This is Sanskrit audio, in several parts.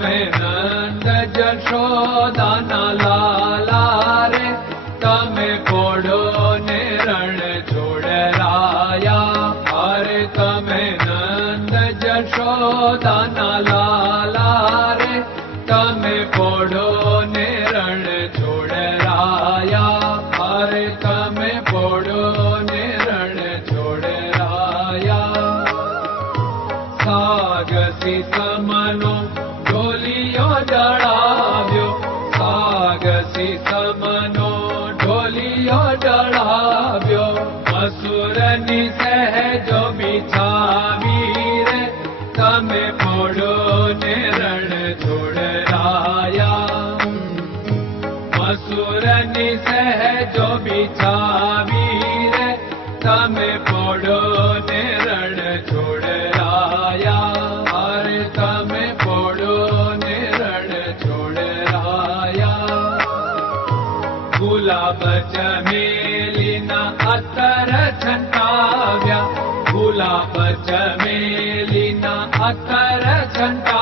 मे नन्द जशो दाना ला रे तमे पोढो नेरण अरे तमे नन्द यशो दाना तमे पोढो सुरनि सह जो बिछावीर छोड़ राया हर सम पोड़ो ने रण छोड़ राया गुलाब चमेलिना अतर अतर छंटा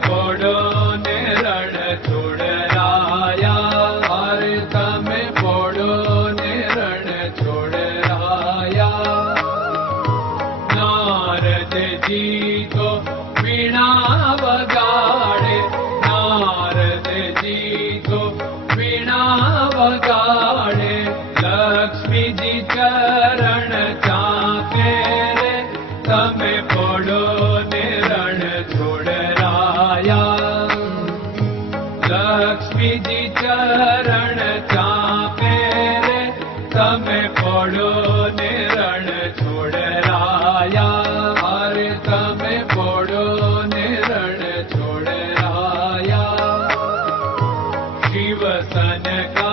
ಕೊಡೋ लक्ष्मी चरणो निर छोडरायारे तमे भोडो निर छोडराया। शिवसनका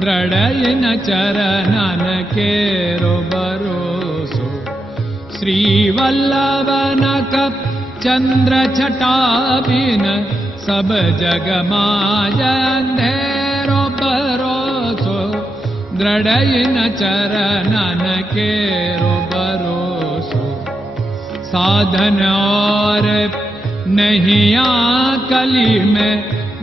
द्रडय न चरन केरो भरोसो श्रीवल्लभ चन्द्रटाबिन सब जगमायन्धेरो भरोसो द्रडय न चरन केरो भरोसो साधन और नहीं कली में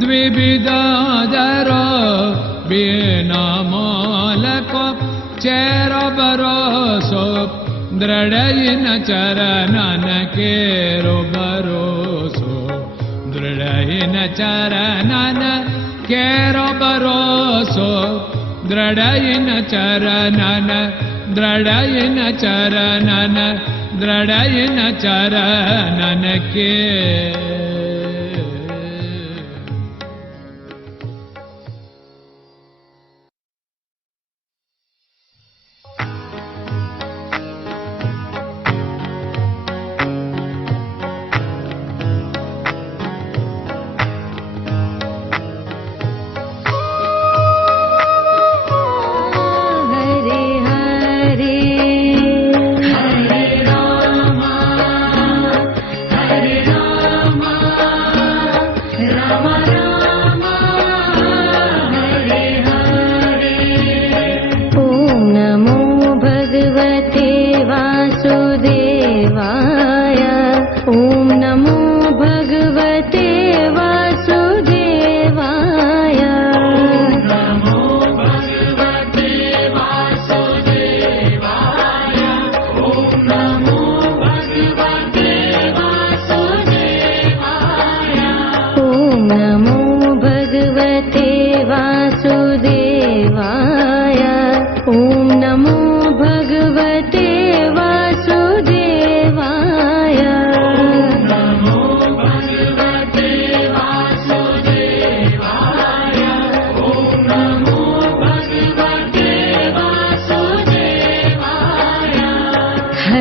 द्विविदादर बिना मालको चेर बरोसो दृढयिन चरणन केरो दृढयिन चरणन केरो बरोसो दृढयिन चरणन दृढयिन चरणन दृढयिन चरणन के